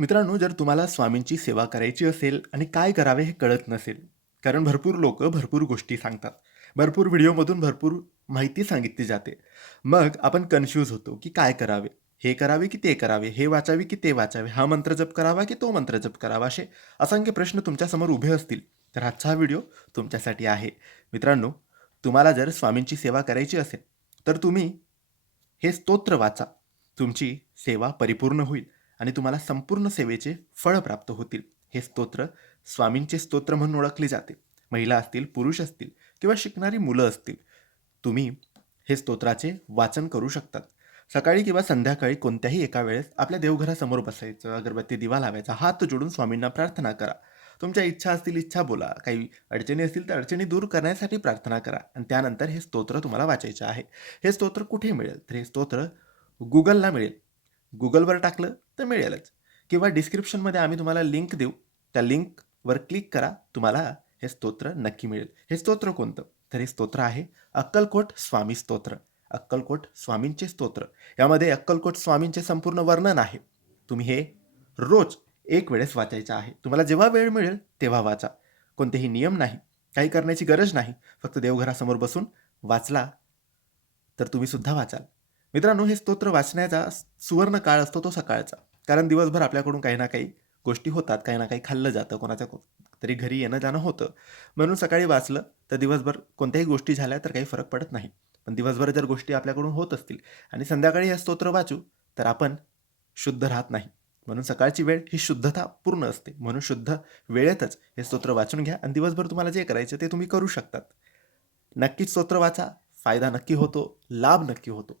मित्रांनो जर तुम्हाला स्वामींची सेवा करायची असेल आणि काय करावे हे कळत नसेल कारण भरपूर लोक भरपूर गोष्टी सांगतात. भरपूर व्हिडिओमधून भरपूर माहिती सांगितली जाते. मग आपण कन्फ्यूज होतो की काय करावे? हे करावे की ते करावे? हे वाचावे की ते वाचावे? हा मंत्र जप करावा की तो मंत्र जप करावा? असे असंख्य प्रश्न तुमच्यासमोर उभे असतील. तर आजचा हा व्हिडिओ तुमच्यासाठी आहे. मित्रांनो तुम्हाला जर स्वामींची सेवा करायची असेल तर तुम्ही हे स्तोत्र वाचा. तुमची सेवा परिपूर्ण होईल. आणि तुम्हाला संपूर्ण सेवेचे फळ प्राप्त होतील. हे स्तोत्र स्वामींचे स्तोत्र म्हणून ओळखले जाते. महिला असतील पुरुष असतील किंवा शिकणारी मुलं असतील तुम्ही हे स्तोत्राचे वाचन करू शकतात. सकाळी किंवा संध्याकाळी कोणत्याही एका वेळेस आपल्या देवघरासमोर बसायचं अगरबत्ती दिवा लावायचा हात जोडून स्वामींना प्रार्थना करा. तुमच्या इच्छा असतील इच्छा बोला. काही अडचणी असतील तर अडचणी दूर करण्यासाठी प्रार्थना करा. आणि त्यानंतर हे स्तोत्र तुम्हाला वाचायचे आहे. हे स्तोत्र कुठे मिळेल? तर हे स्तोत्र गुगलला मिळेल. गुगलवर टाकलं तर मिळेलच. किंवा डिस्क्रिप्शनमध्ये आम्ही तुम्हाला लिंक देऊ. त्या लिंकवर क्लिक करा. तुम्हाला हे स्तोत्र नक्की मिळेल. हे स्तोत्र कोणतं? तर हे स्तोत्र आहे अक्कलकोट स्वामी स्तोत्र. अक्कलकोट स्वामींचे स्तोत्र. यामध्ये अक्कलकोट स्वामींचे संपूर्ण वर्णन आहे. तुम्ही हे रोज एक वेळेस वाचायचं आहे. तुम्हाला जेव्हा वेळ मिळेल तेव्हा वाचा. कोणतेही नियम नाही. काही करण्याची गरज नाही. फक्त देवघरासमोर बसून वाचला तर तुम्ही सुद्धा वाचाल. मित्रांनो हे स्तोत्र वाचण्याचा सुवर्ण काळ असतो तो सकाळचा. कारण दिवसभर आपल्याकडून काही ना काही गोष्टी होतात काही ना काही खाल्लं जातं कोणाच्या तरी घरी येणं जाणं होतं. म्हणून सकाळी वाचलं तर दिवसभर कोणत्याही गोष्टी झाल्या तर काही फरक पडत नाही. पण दिवसभर जर गोष्टी आपल्याकडून होत असतील आणि संध्याकाळी हे स्तोत्र वाचू तर आपण शुद्ध राहत नाही. म्हणून सकाळची वेळ ही शुद्धता पूर्ण असते. म्हणून शुद्ध वेळेतच हे स्तोत्र वाचून घ्या आणि दिवसभर तुम्हाला जे करायचं ते तुम्ही करू शकतात. नक्कीच स्तोत्र वाचा फायदा नक्की होतो लाभ नक्की होतो.